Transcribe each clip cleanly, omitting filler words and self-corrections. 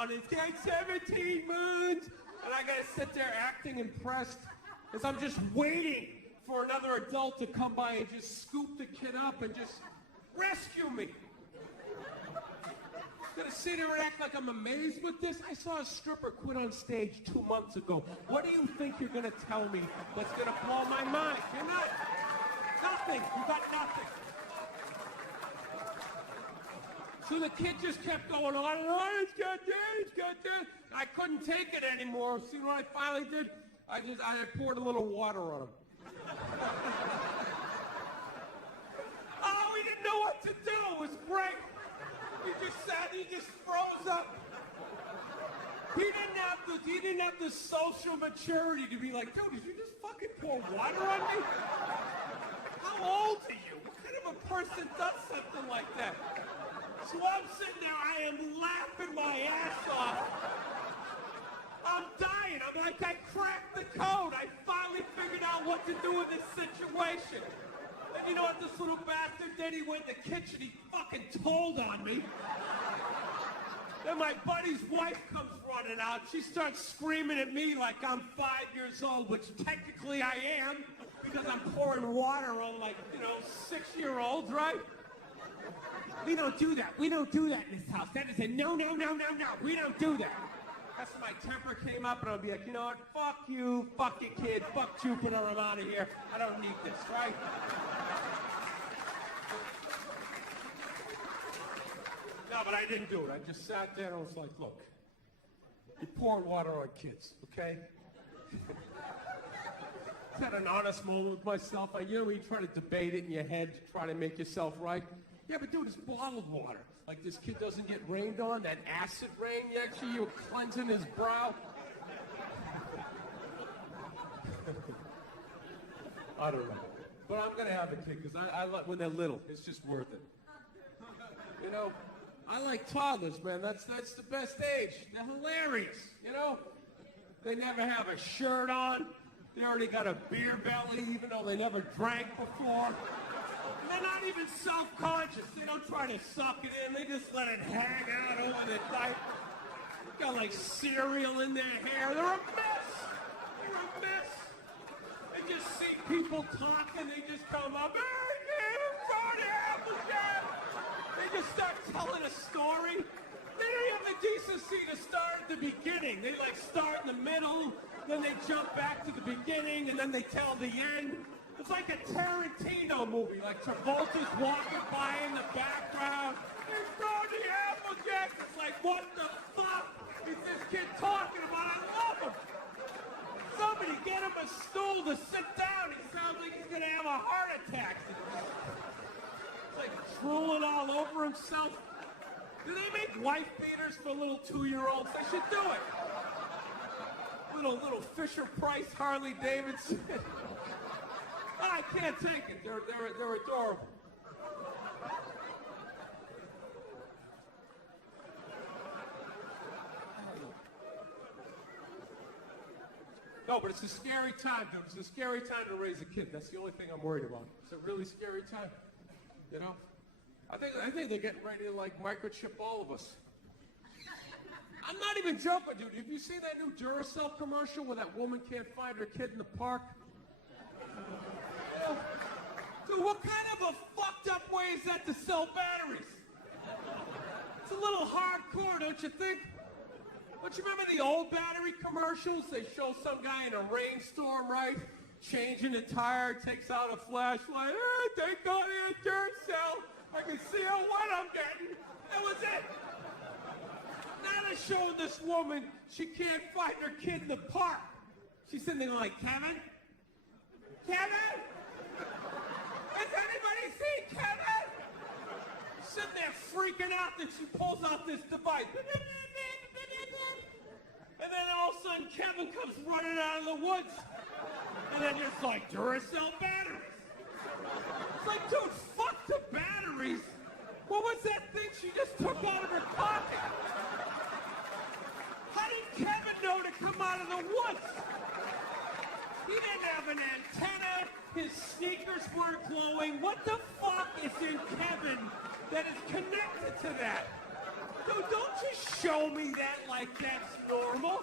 on his cake, 17 moons. And I gotta sit there acting impressed as I'm just waiting for another adult to come by and just scoop the kid up and just rescue me. Gonna sit here and act like I'm amazed with this? I saw a stripper quit on stage 2 months ago. What do you think you're gonna tell me that's gonna blow my mind? You're not. Nothing. You got nothing. So the kid just kept going on and on. It's got that, it's got that. I couldn't take it anymore. See what I finally did? I poured a little water on him. Oh, we didn't know what to do. It was great. He just sat, he just froze up. He didn't have the social maturity to be like, dude, did you just fucking pour water on me? How old are you? What kind of a person does something like that? So I'm sitting there, I am laughing my ass off. I'm dying. I'm like, I cracked the code. I finally figured out what to do with this situation. And you know what this little bastard did? He went in the kitchen, he fucking told on me. Then my buddy's wife comes running out. She starts screaming at me like I'm 5 years old, which technically I am, because I'm pouring water on, like, 6-year-olds, right? We don't do that. We don't do that in this house. That is a no. We don't do that. That's when my temper came up, and I'll be like, you know what? Fuck you, fuck your kid, fuck Jupiter, I'm out of here. I don't need this, right? No, but I didn't do it. I just sat there and I was like, look, you're pouring water on kids, okay? I had an honest moment with myself. You try to debate it in your head to try to make yourself right. Yeah, but dude, it's bottled water. Like, this kid doesn't get rained on, that acid rain, you were cleansing his brow. I don't know. But I'm going to have a kid, because I like when they're little. It's just worth it. I like toddlers, man. That's the best age. They're hilarious, They never have a shirt on. They already got a beer belly, even though they never drank before. They're not even self-conscious. They don't try to suck it in. They just let it hang out over the diaper. They got like cereal in their hair. They're a mess. They're a mess. They just see people talking. They just come up. Hey, they just start telling a story. They don't have the decency to start at the beginning. They start in the middle, then they jump back to the beginning, and then they tell the end. It's like a Tarantino movie, like Travolta's walking by in the background. He's throwing the Applejack. It's like, what the fuck is this kid talking about? I love him. Somebody get him a stool to sit down. He sounds like he's going to have a heart attack. It's like drooling all over himself. Do they make wife beaters for little 2-year-olds? They should do it. Little Fisher-Price Harley Davidson. I can't take it. They're adorable. No, but it's a scary time, dude. It's a scary time to raise a kid. That's the only thing I'm worried about. It's a really scary time. I think they're getting ready to microchip all of us. I'm not even joking, dude. Have you seen that new Duracell commercial where that woman can't find her kid in the park? Dude, what kind of a fucked up way is that to sell batteries? It's a little hardcore, don't you think? Don't you remember the old battery commercials? They show some guy in a rainstorm, right? Changing the tire, takes out a flashlight. Thank God he had Duracell. I can see how wet I'm getting. That was it. Now they're showing this woman, she can't find her kid in the park. She's sitting there like, Kevin? Kevin? Has anybody seen Kevin? Sitting there freaking out that she pulls out this device. And then all of a sudden Kevin comes running out of the woods. And then it's like Duracell batteries. It's like, dude, fuck the batteries. What was that thing she just took out of her pocket? How did Kevin know to come out of the woods? He didn't have an antenna. His sneakers weren't glowing. What the fuck is in Kevin that is connected to that? Dude, don't just show me that like that's normal.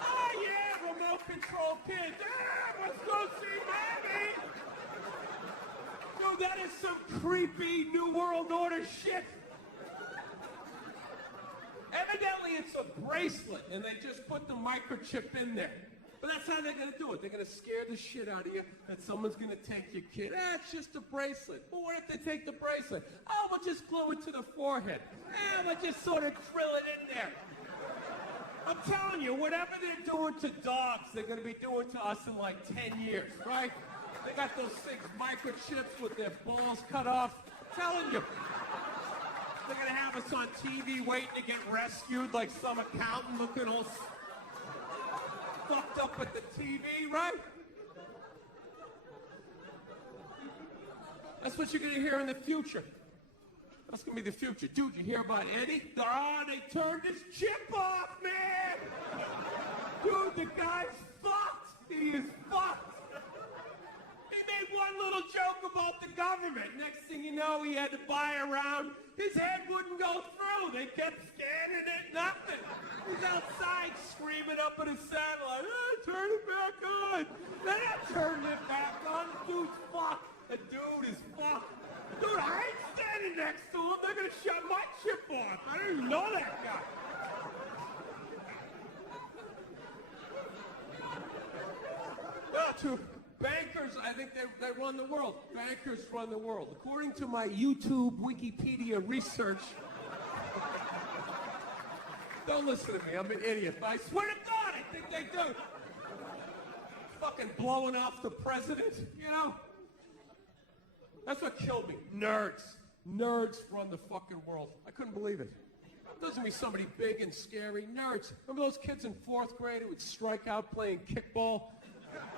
Oh, yeah, remote control kids. Ah, let's go see Mommy. Dude, that is some creepy New World Order shit. Evidently, it's a bracelet, and they just put the microchip in there. But that's how they're going to do it. They're going to scare the shit out of you that someone's going to take your kid. Ah, it's just a bracelet. Well, what if they take the bracelet? Oh, we'll just glue it to the forehead. Ah, we'll just sort of drill it in there. I'm telling you, whatever they're doing to dogs, they're going to be doing to us in like 10 years, right? They got those 6 microchips with their balls cut off. I'm telling you. They're going to have us on TV waiting to get rescued like some accountant looking all fucked up at the TV, right? That's what you're going to hear in the future. That's going to be the future. Dude, you hear about Eddie? Oh, they turned his chip off, man! Dude, the guy's fucked! He is fucked! He made one little joke about the government. Next thing you know, he had to buy a round. His head wouldn't go through. They kept scanning it, nothing. He's outside screaming up at his satellite, turn it back on. They're not turning it back on. The dude's fucked. The dude is fucked. Dude, I ain't standing next to him. They're going to shut my chip off. I don't even know that guy. To bankers, I think they run the world. Bankers run the world. According to my YouTube Wikipedia research, don't listen to me, I'm an idiot, but I swear to God, I think they do. Fucking blowing off the president, you know? That's what killed me. Nerds. Nerds run the fucking world. I couldn't believe it. It doesn't mean somebody big and scary. Nerds. Remember those kids in 4th grade who would strike out playing kickball?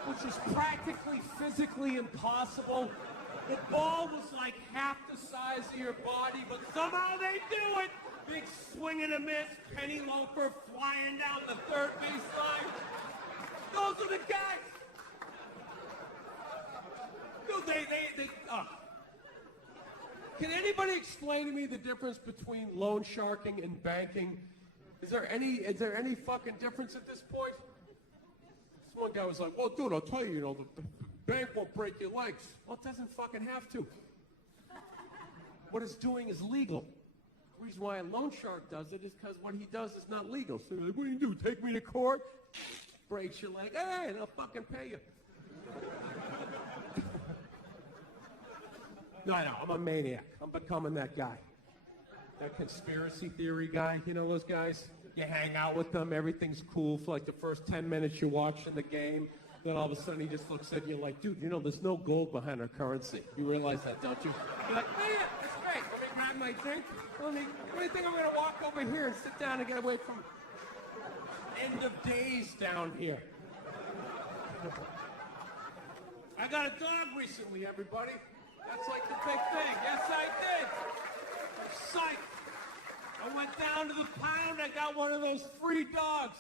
Which is practically physically impossible. The ball was like half the size of your body, but somehow they do it. Big swing and a miss, penny loafer flying down the 3rd baseline. Those are the guys. Dude, they Can anybody explain to me the difference between loan sharking and banking? Is there any fucking difference at this point? One guy was like, well, dude, I'll tell you, the bank won't break your legs. Well, it doesn't fucking have to. What it's doing is legal. The reason why a loan shark does it is because what he does is not legal. So they're like, what do you do, take me to court? Breaks your leg. Hey, they'll fucking pay you. No, I'm a maniac. I'm becoming that guy. That conspiracy theory guy, you know those guys? You hang out with them, everything's cool for like the first 10 minutes you're watching the game. Then all of a sudden he just looks at you like, dude, there's no gold behind our currency. You realize that, don't you? You're like, oh yeah, that's great. Let me grab my drink. What do you think I'm going to walk over here and sit down and get away from end of days down here? I got a dog recently, everybody. That's like the big thing. Yes, I did. I'm psyched. I went down to the pound, I got one of those free dogs.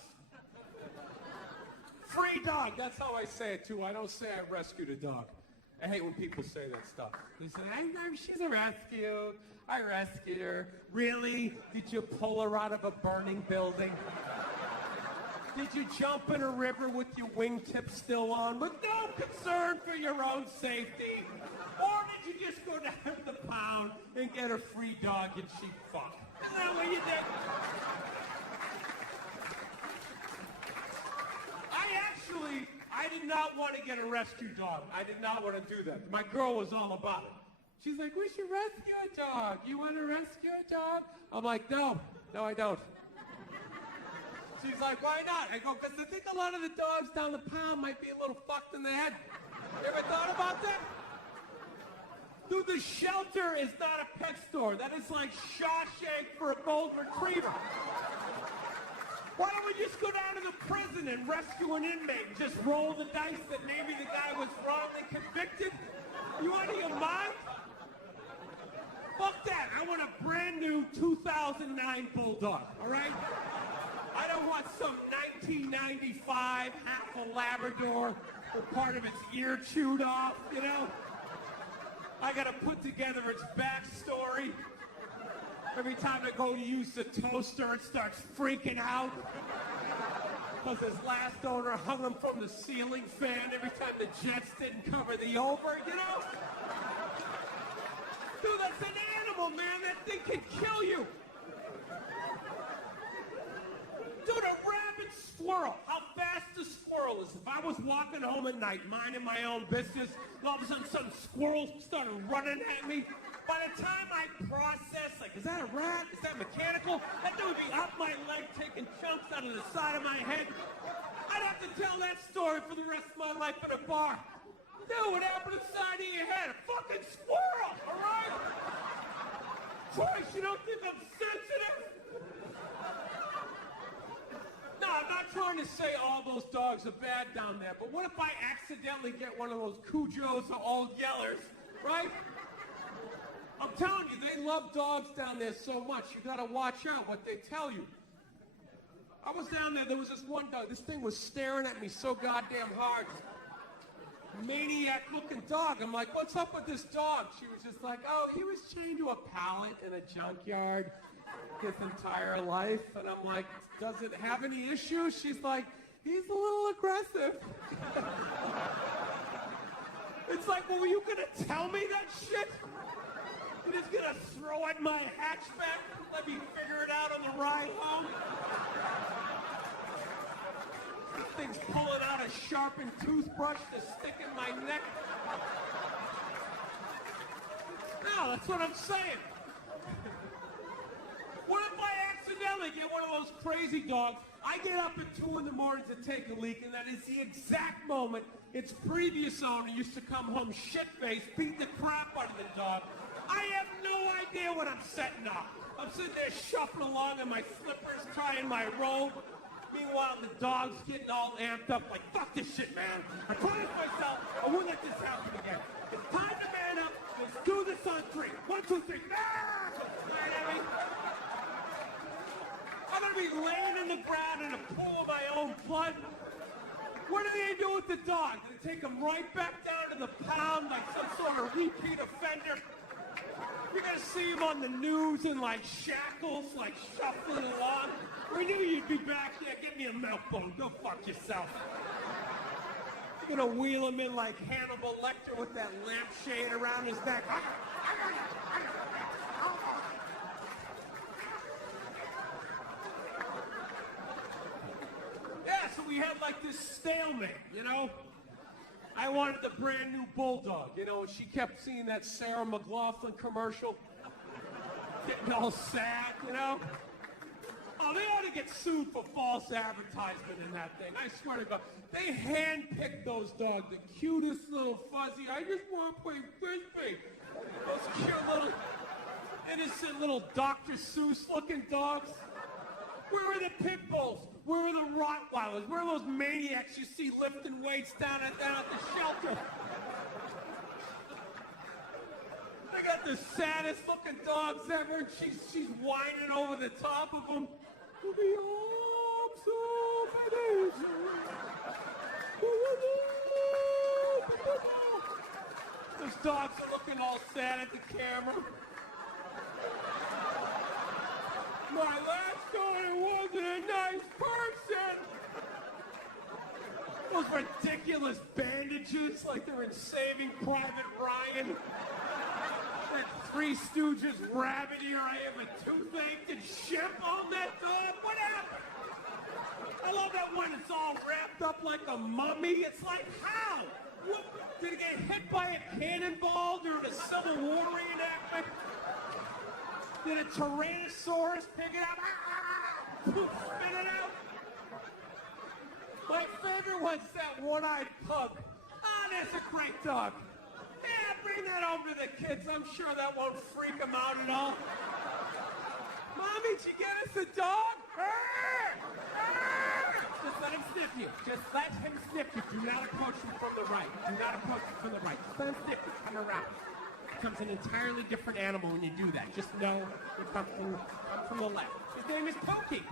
Free dog, that's how I say it too. I don't say I rescued a dog. I hate when people say that stuff. They say, she's a rescue. I rescued her. Really? Did you pull her out of a burning building? Did you jump in a river with your wingtips still on with no concern for your own safety? Or did you just go down to the pound and get a free dog and sheep fuck? Is that what you did? I did not want to get a rescue dog. I did not want to do that. My girl was all about it. She's like, we should rescue a dog. You want to rescue a dog? I'm like, no, I don't. She's like, why not? I go, because I think a lot of the dogs down the pound might be a little fucked in the head. You ever thought about that? Dude, the shelter is not a pet store. That is like Shawshank for a golden retriever. Why don't we just go down to the prison and rescue an inmate and just roll the dice that maybe the guy was wrongly convicted? You out of your mind? Fuck that. I want a brand new 2009 Bulldog, all right? I don't want some 1995 half a Labrador with part of its ear chewed off, you know? I gotta put together its backstory. Every time I go to use the toaster, it starts freaking out. Because his last owner hung him from the ceiling fan every time the Jets didn't cover the over, you know? Dude, that's an animal, man. That thing can kill you. Dude, a rabid squirrel. How fast a squirrel is. If I was walking home at night, minding my own business, and all of a sudden some squirrel started running at me, by the time I process, like, is that a rat? Is that mechanical? That thing would be up my leg, taking chunks out of the side of my head. I'd have to tell that story for the rest of my life in a bar. Dude, what happened to the side of your head? A fucking squirrel, all right? Joyce, you don't think I'm sensitive? No, I'm not trying to say all those dogs are bad down there, but what if I accidentally get one of those Cujos or old yellers, right? I'm telling you, they love dogs down there so much. You gotta watch out what they tell you. I was down there was this one dog. This thing was staring at me so goddamn hard. Maniac-looking dog. I'm like, what's up with this dog? She was just like, oh, he was chained to a pallet in a junkyard his entire life. And I'm like, does it have any issues? She's like, he's a little aggressive. It's like, well, were you gonna tell me that shit? You're just gonna throw at my hatchback? Let me figure it out on the ride home? This thing's pulling out a sharpened toothbrush to stick in my neck. No, that's what I'm saying. What if I accidentally get one of those crazy dogs? I get up at 2 in the morning to take a leak, and that is the exact moment its previous owner used to come home shit-faced, beat the crap out of the dog. I have no idea what I'm setting up. I'm sitting there shuffling along in my slippers, trying my robe. Meanwhile, the dog's getting all amped up, like, fuck this shit, man. I promised myself I wouldn't let this happen again. It's time to man up. Let's do this on 3. 1, 2, 3. Ah! Right at me. I'm gonna be laying in the ground in a pool of my own blood. What do they do with the dog? Do they take him right back down to the pound like some sort of repeat offender? You're gonna see him on the news in like shackles, like shuffling along. We knew you'd be back there. Give me a milk bone. Go fuck yourself. You're gonna wheel him in like Hannibal Lecter with that lampshade around his neck. Yeah, so we had like this stalemate, you know? I wanted the brand new bulldog, you know, and she kept seeing that Sarah McLachlan commercial, getting all sad, you know? Oh, they ought to get sued for false advertisement in that thing. I swear to God. They handpicked those dogs, the cutest little fuzzy, I just want to play frisbee. Those cute little, innocent little Dr. Seuss looking dogs. Where are the pit bulls? Where are the Rottweilers? Where are those maniacs you see lifting weights down at the shelter? They got the saddest looking dogs ever, and she's whining over the top of them. The arms of an angel. Those dogs are looking all sad at the camera. My last owner wasn't a nice person. Those ridiculous bandages like they're in Saving Private Ryan. That Three Stooges rabbit ear I have a toothache. Did Shemp own that dog? What happened? I love that one that's all wrapped up like a mummy. It's like, how? What? Did it get hit by a cannonball during a Civil War reenactment? Did a Tyrannosaurus pick it up? Spit it out? My favorite one's that one-eyed pug. Ah, that's a great dog. Yeah, bring that over to the kids. I'm sure that won't freak them out at all. Mommy, did you get us a dog? Just let him sniff you. Just let him sniff you. Do not approach him from the right. Do not approach him from the right. Just let him sniff you. Come around. Becomes an entirely different animal when you do that. Just know it comes from the left. His name is Pokey.